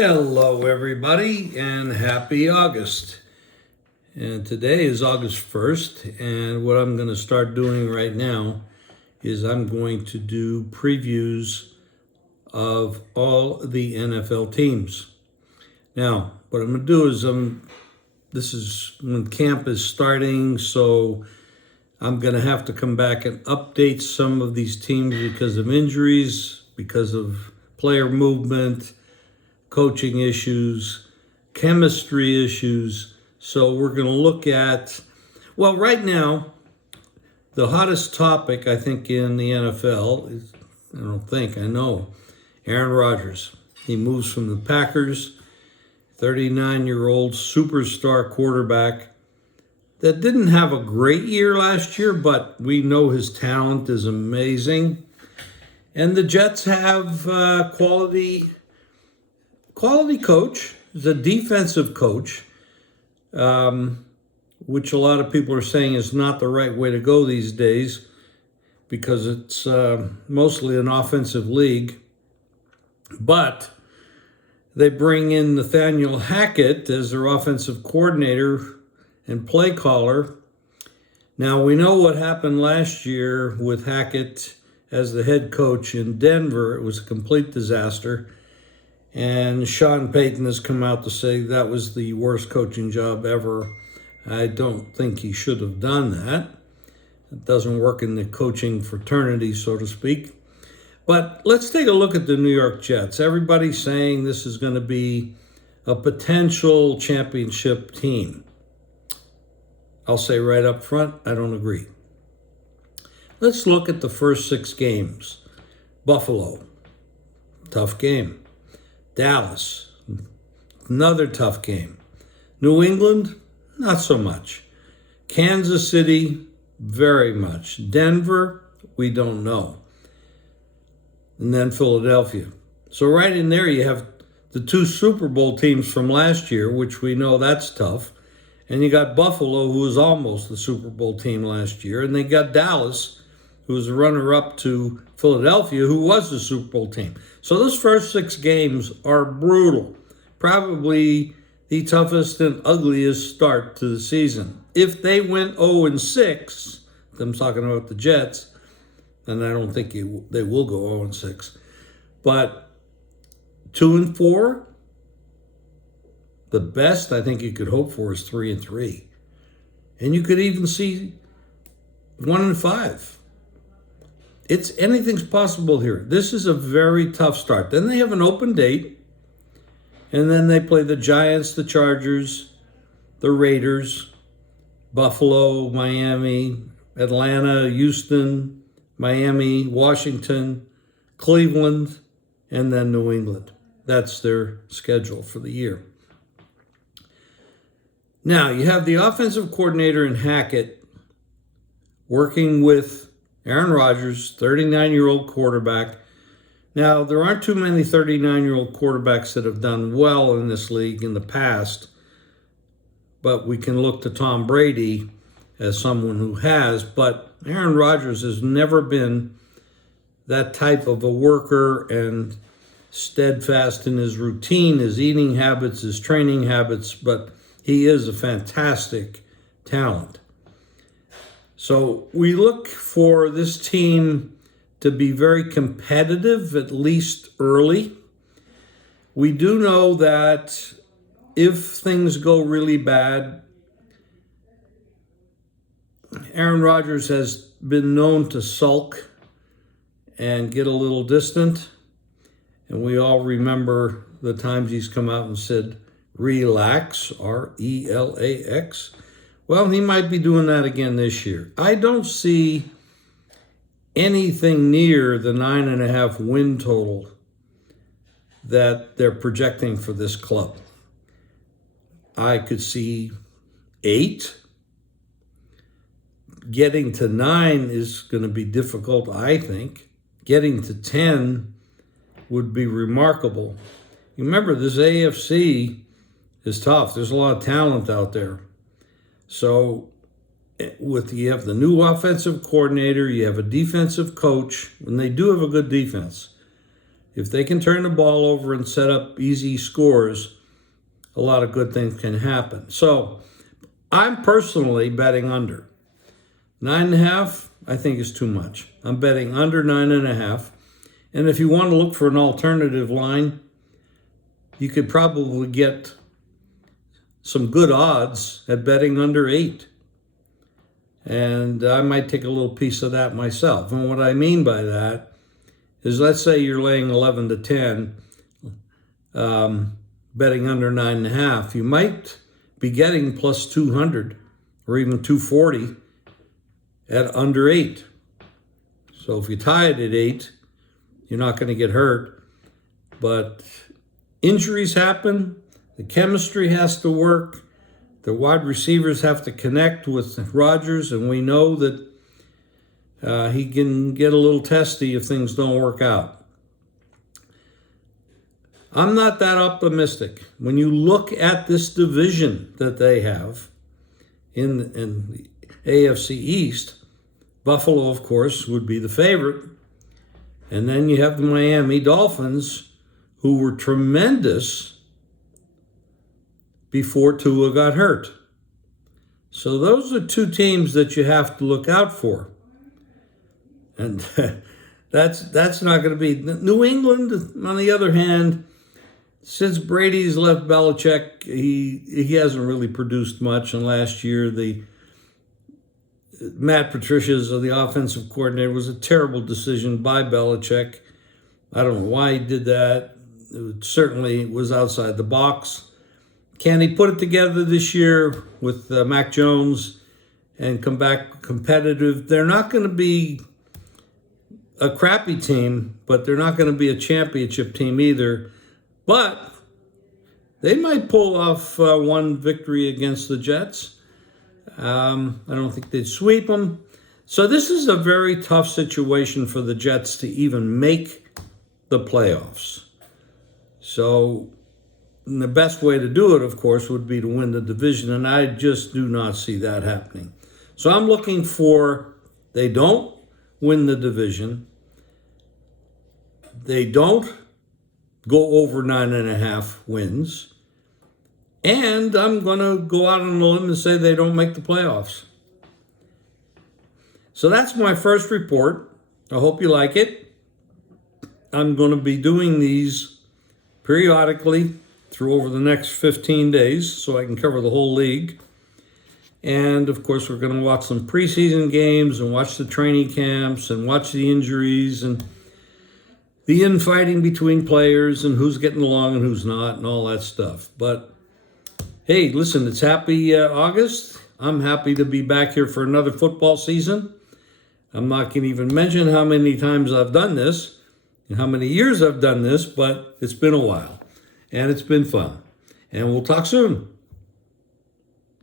Hello, everybody, and happy August. And today is August 1st, and what I'm going to start doing right now is I'm going to do previews of all the NFL teams. Now, what I'm going to do is this is when camp is starting, so I'm going to have to come back and update some of these teams because of injuries, because of player movement, coaching issues, chemistry issues. So we're going to look at, well, right now, the hottest topic, I think, in the NFL is, I know, Aaron Rodgers. He moves from the Packers, 39-year-old superstar quarterback that didn't have a great year last year, but we know his talent is amazing. And the Jets have quality coach. He's a defensive coach, which a lot of people are saying is not the right way to go these days because it's mostly an offensive league. But they bring in Nathaniel Hackett as their offensive coordinator and play caller. Now, we know what happened last year with Hackett as the head coach in Denver. It was a complete disaster. And Sean Payton has come out to say that was the worst coaching job ever. I don't think he should have done that. It doesn't work in the coaching fraternity, so to speak. But let's take a look at the New York Jets. Everybody's saying this is going to be a potential championship team. I'll say right up front, I don't agree. Let's look at the first 6 games. Buffalo, tough game. Dallas, another tough game. New England, not so much. Kansas City, very much. Denver, we don't know. And then Philadelphia. So right in there you have the 2 Super Bowl teams from last year, which we know that's tough. And you got Buffalo, who was almost the Super Bowl team last year. And they got Dallas, who was a runner-up to Philadelphia, who was the Super Bowl team. So those first 6 games are brutal. Probably the toughest and ugliest start to the season. If they went 0-6, I'm talking about the Jets, and I don't think they will go 0-6. But 2-4, the best I think you could hope for is 3-3. And you could even see 1-5. Anything's possible here. This is a very tough start. Then they have an open date, and then they play the Giants, the Chargers, the Raiders, Buffalo, Miami, Atlanta, Houston, Miami, Washington, Cleveland, and then New England. That's their schedule for the year. Now, you have the offensive coordinator in Hackett working with Aaron Rodgers, 39-year-old quarterback. Now, there aren't too many 39-year-old quarterbacks that have done well in this league in the past, but we can look to Tom Brady as someone who has. But Aaron Rodgers has never been that type of a worker and steadfast in his routine, his eating habits, his training habits, but he is a fantastic talent. So we look for this team to be very competitive, at least early. We do know that if things go really bad, Aaron Rodgers has been known to sulk and get a little distant. And we all remember the times he's come out and said, relax, R-E-L-A-X. Well, he might be doing that again this year. I don't see anything near the 9.5 win total that they're projecting for this club. I could see 8. Getting to 9 is going to be difficult, I think. Getting to 10 would be remarkable. You remember, this AFC is tough. There's a lot of talent out there. So you have the new offensive coordinator, you have a defensive coach, and they do have a good defense. if they can turn the ball over and set up easy scores, a lot of good things can happen. So I'm personally betting under. 9.5, I think is too much. I'm betting under 9.5. And if you want to look for an alternative line, you could probably get some good odds at betting under 8. And I might take a little piece of that myself. And what I mean by that is, let's say you're laying 11 to 10, betting under 9.5. You might be getting plus 200 or even 240 at under 8. So if you tie it at 8, you're not going to get hurt. But injuries happen. The chemistry has to work. The wide receivers have to connect with Rodgers, and we know that he can get a little testy if things don't work out. I'm not that optimistic. When you look at this division that they have in the AFC East, Buffalo, of course, would be the favorite. And then you have the Miami Dolphins, who were tremendous before Tua got hurt. So those are two teams that you have to look out for. And that's not going to be. New England, on the other hand, since Brady's left Belichick, he hasn't really produced much. And last year, Matt Patricia's the offensive coordinator was a terrible decision by Belichick. I don't know why he did that. It certainly was outside the box. Can he put it together this year with Mac Jones and come back competitive? They're not going to be a crappy team, but they're not going to be a championship team either. But they might pull off one victory against the Jets. I don't think they'd sweep them. So this is a very tough situation for the Jets to even make the playoffs. So the best way to do it, of course, would be to win the division, and I just do not see that happening. So I'm looking for, they don't win the division, they don't go over 9.5 wins, and I'm going to go out on a limb and say they don't make the playoffs. So that's my first report. I hope you like it. I'm going to be doing these periodically through over the next 15 days so I can cover the whole league. And, of course, we're going to watch some preseason games and watch the training camps and watch the injuries and the infighting between players and who's getting along and who's not and all that stuff. But, hey, listen, it's happy August. I'm happy to be back here for another football season. I'm not going to even mention how many times I've done this and how many years I've done this, but it's been a while. And it's been fun. And we'll talk soon.